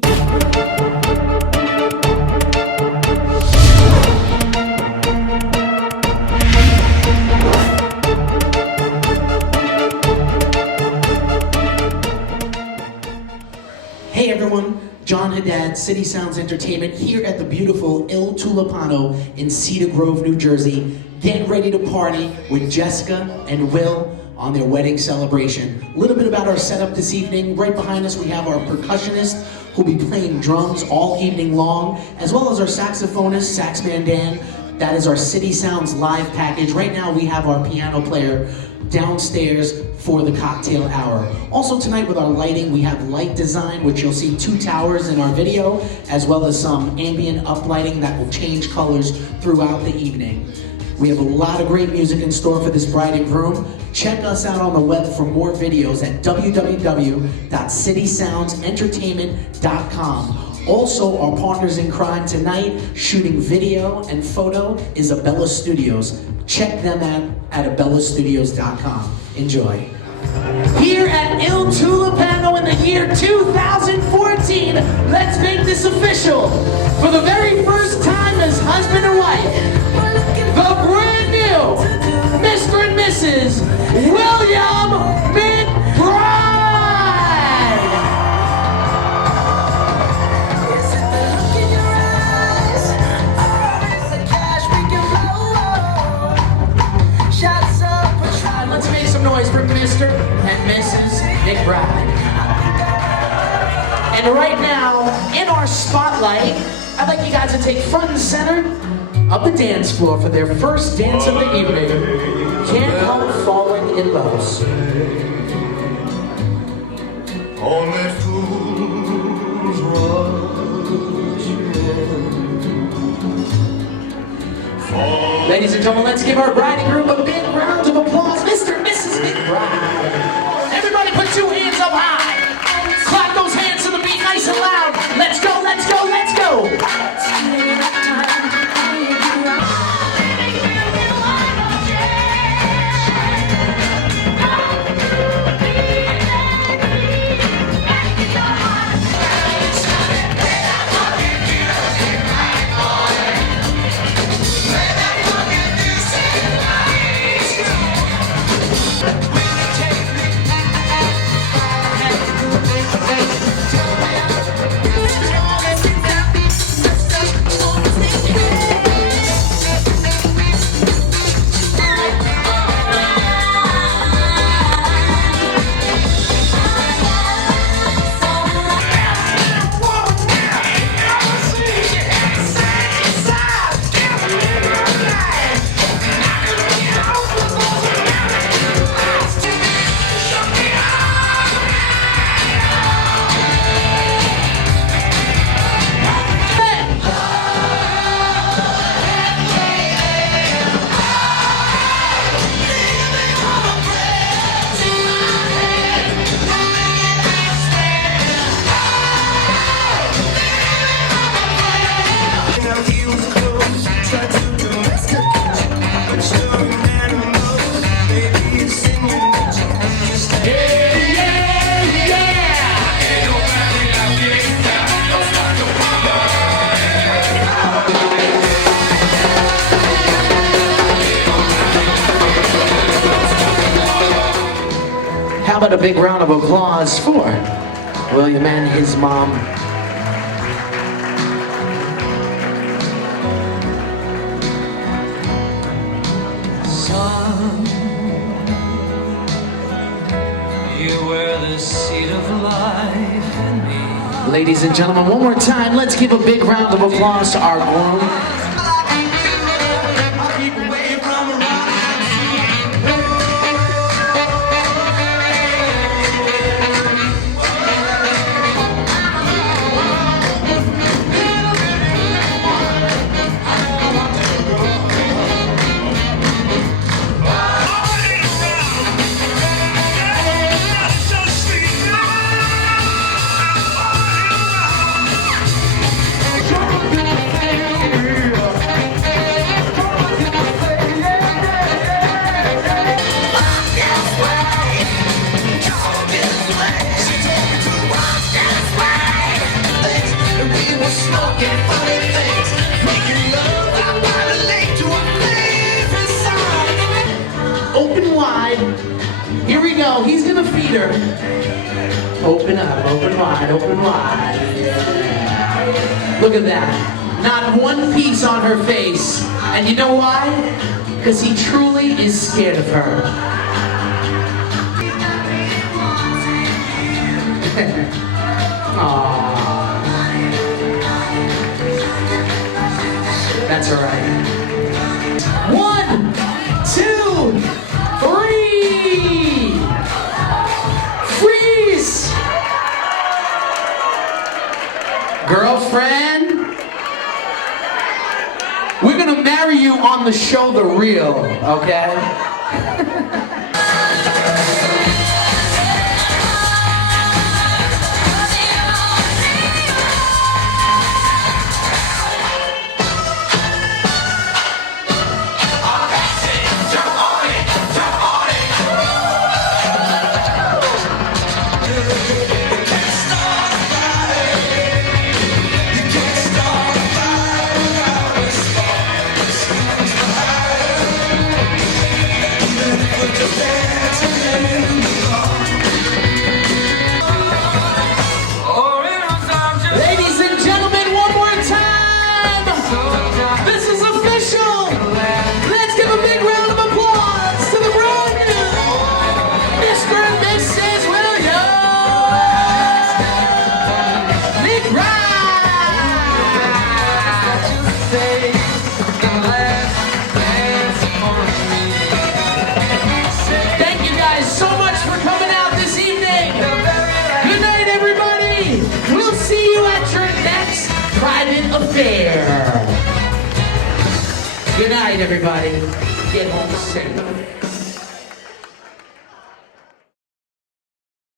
Hey everyone, John Haddad, City Sounds Entertainment, here at the beautiful Il Tulipano in Cedar Grove, New Jersey, getting ready to party with Jessica and Will on their wedding celebration. A little bit about our setup this evening. Right behind us we have our percussionist who'll be playing drums all evening long, as well as our saxophonist, Saxman Dan. That is our City Sounds live package. Right now we have our piano player downstairs for the cocktail hour. Also tonight with our lighting, we have light design, which you'll see 2 towers in our video, as well as some ambient uplighting that will change colors throughout the evening. We have a lot of great music in store for this bride and groom. Check us out on the web for more videos at www.citysoundsentertainment.com. Also, our partners in crime tonight, shooting video and photo, is Abella Studios. Check them out at abellastudios.com. Enjoy. Here at Il Tulipano in the year 2014, let's make this official. For the very first time as husband and wife, the brand new Mr. and Mrs. William McBride. Let's make some noise for Mr. and Mrs. McBride. And right now, in our spotlight, I'd like you guys to take front and center of the dance floor for their first dance of the evening. Can't Help Falling in Love. Only fools rush in. Ladies and gentlemen, let's give our bride and groom a big round of applause. Mr. and Mrs. McBride. Everybody put 2 hands up high. Clap those hands to the beat nice and loud. Let's go, let's go, let's go. How about a big round of applause for William and his mom. Son, you wear the seed of life in me. Ladies and gentlemen, one more time, let's give a big round of applause to our groom. smoking funny things, making love out by the lake to our favorite song. Open wide. Here we go. He's gonna feed her. Open up, open wide, open wide. Look at that. Not one piece on her face. And you know why? Because he truly is scared of her. Aww. That's all right. 1, 2, 3. Freeze! Girlfriend, we're gonna marry you on the show The Real, okay? Ladies and gentlemen, one more time! This is official! Let's give a big round of applause to the brand new Mr. and Mrs. Williams! Big Thank you guys so much for coming out this evening! Good night, everybody! We'll see you at your next private affair. Good night, everybody. Get home safe.